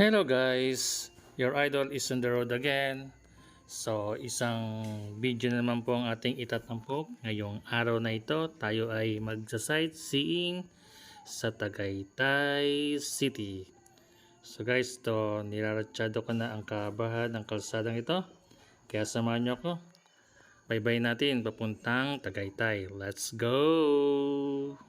Hello guys, your idol is on the road again. So isang video na naman po ang ating itatampok. Ngayong araw na ito, tayo ay magsa-sightseeing sa Tagaytay City. So guys, to niraratyado ko na ang kabahan ng kalsadang ito. Kaya samahan nyo ako. Bye-bye natin papuntang Tagaytay. Let's go!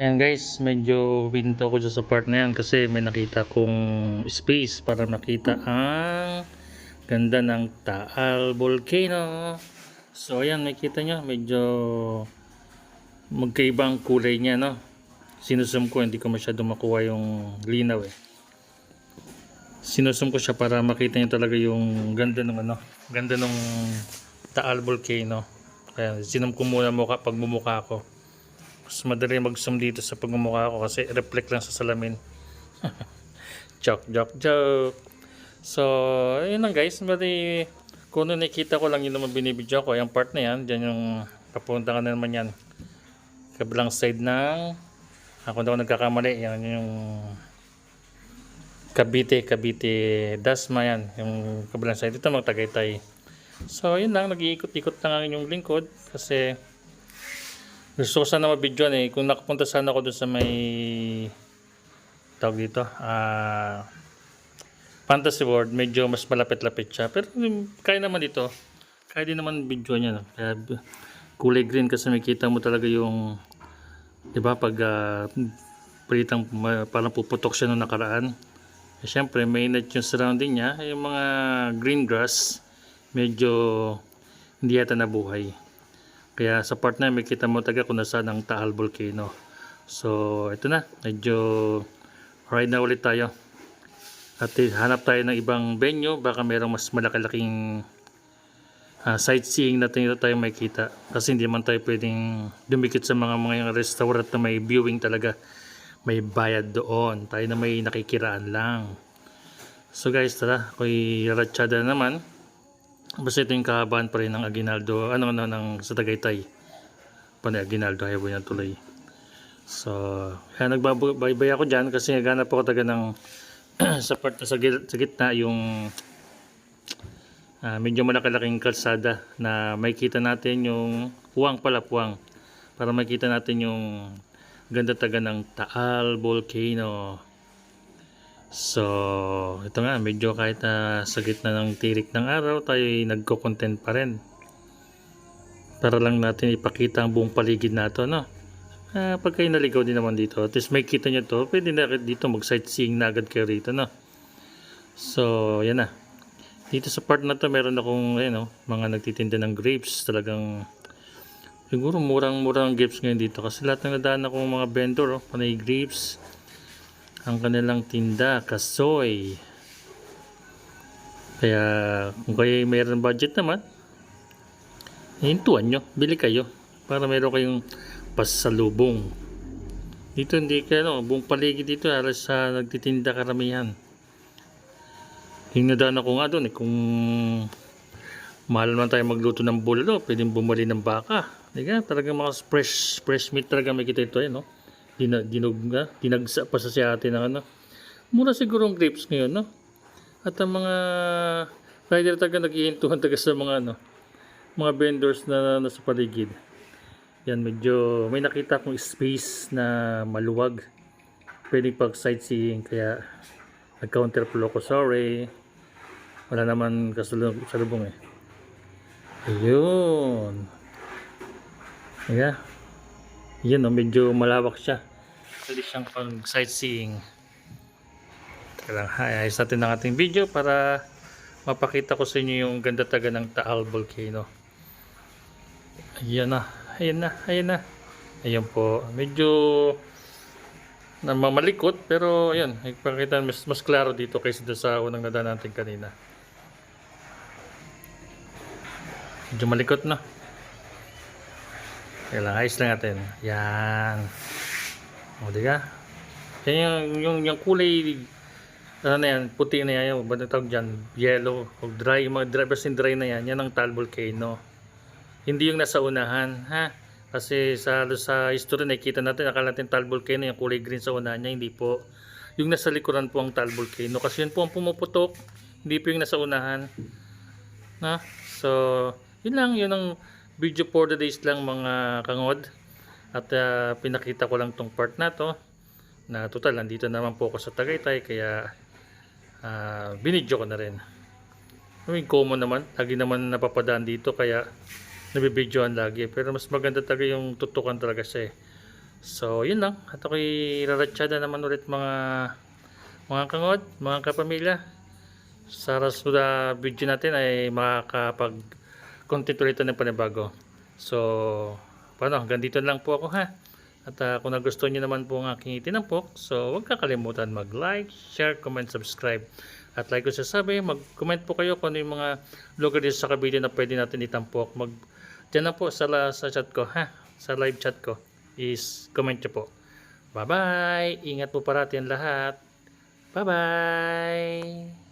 Ayan guys, medyo winto ko dyan sa part na yan kasi may nakita kong space para makita ang ganda ng Taal Volcano. So ayan, nakita nyo, medyo magkaibang kulay niya, no? Sinusum ko, hindi ko masyado makuha yung linaw eh. Sinusum ko siya para makita nyo talaga yung ganda ng ano, ganda ng Taal Volcano. Kaya sinum ko muna pagmumukha ko. Mas madali mag-zoom dito sa pagmumukha ko kasi reflect lang sa salamin. Joke, joke, joke. So, ayun lang guys. Bali, kung ano nakita ko lang yun naman binibidyo ko. Yung part na yan, dyan yung papunta ka na naman yan. Kabilang side ng, kung daw nagkakamali, yan yung Cavite Dasma yan. Yung kabilang side. Ito mga Tagaytay. So, yun lang. Nag-iikot-ikot lang ang inyong lingkod kasi gusto ko sana mabidyoan eh. Kung nakapunta sana ako doon sa may tawag dito, Fantasy World, medyo mas malapit-lapit siya. Pero kaya naman dito. Kaya din naman video niya. No? Kaya kulay green kasi makita mo talaga yung, di ba, pag palitang parang puputok siya nung nakaraan. Eh, syempre, mainit yung surrounding niya. Yung mga green grass, medyo hindi yata nabuhay. Kaya sa part na makita mo taga kung nasaan ang Taal Volcano. So ito na, medyo ride na ulit tayo. At hanap tayo ng ibang venue, baka mayroong mas malaki-laking sightseeing natin ito tayo makita. Kasi hindi man tayo pwedeng dumikit sa mga restaurant na may viewing talaga. May bayad doon. Tayo na may nakikiraan lang. So guys, tara, ako'y ratsyada naman. Basta ito yung kahabaan pa rin ng Aguinaldo, ng sa Tagaytay. Panay Aguinaldo Highway na tuloy. So, kaya nagbabaybay ako dyan kasi naghanap ako taga ng sa part na sa gitna yung medyo malaki-laking kalsada na makita natin yung puwang. Para makita natin yung ganda taga ng Taal Volcano. So, ito nga, medyo kahit na sa gitna ng tirik ng araw, tayo ay nagko-content pa rin. Para lang natin ipakita ang buong paligid nato, no? Pag kayo naligaw din naman dito, at least may kita nyo to, pwede na dito mag-sightseeing na agad kayo rito, no? So, yan na. Dito sa part na to, meron akong, mga nagtitinda ng grapes. Talagang, siguro murang grapes ngayon dito. Kasi lahat ng nadaan akong mga vendor, panay grapes. Ang kanilang tinda, kasoy. Kaya kung kayo mayroon budget naman, hintuan nyo, bili kayo para mayroon kayong pasalubong. Dito hindi kayo, buong paligid dito halos sa nagtitinda karamihan. Yung nadaan ako nga doon kung mahal naman tayo magluto ng bulalo, pwedeng bumali ng baka. Diba? Talagang mga fresh meat talaga makita ito no? Dinagsa pa sa ate ng mura siguro ang grapes ngayon, no? At ang mga rider taga naghihintuhan taga sa mga mga vendors na nasa paligid. Yan, medyo may nakita akong space na maluwag. Pwedeng pag sightseeing kaya nag-counterflow ko, sorry. Wala naman kasalubong eh. Ayun. Yeah. Yan, medyo malawak siya. Pwede siyang pag sightseeing. Teka lang, ayos natin ang ating video para mapakita ko sa inyo yung ganda taga ng Taal Volcano. Ayan na. Ayan po. Medyo mamalikot pero ayan, ipakita mas klaro dito kaysa sa unang nadaan natin kanina. Medyo malikot na. Kaya lang, ayos lang natin. Yan. O, diga? Yan yung kulay, na yan, puti na yan, yung tawag dyan, yellow, o dry, mga dry, basta dry na yan, yan ang Taal Volcano. Hindi yung nasa unahan, ha? Kasi sa history nakikita natin, akala natin Taal Volcano, yung kulay green sa unahan niya, hindi po. Yung nasa likuran po ang Taal Volcano, kasi yun po ang pumuputok, hindi po yung nasa unahan. Na? So, yun lang, yun ang video for the days lang mga kangod. At pinakita ko lang tong part na to. Na total, nandito naman po ako sa Tagaytay, kaya binidyo ko na rin. I mean, common naman, lagi naman napapadaan dito, kaya nabibidyoan lagi. Pero mas maganda talaga yung tutukan talaga siya eh. So, yun lang. At ako'y raratsyada naman ulit mga kangod, mga kapamilya. Sa suda video natin ay makakapag-content ulit ng panibago. So, paano? Hanggang dito lang po ako ha. At kung nagustuhan nyo naman po ang aking itinampok, so huwag kakalimutan mag-like, share, comment, subscribe. At like ko sasabi, mag-comment po kayo kung ano yung mga lugar dito sa kabili na pwede natin itampok. Diyan na po sa chat ko ha, sa live chat ko is comment nyo po. Bye-bye! Ingat po parati ang lahat. Bye-bye!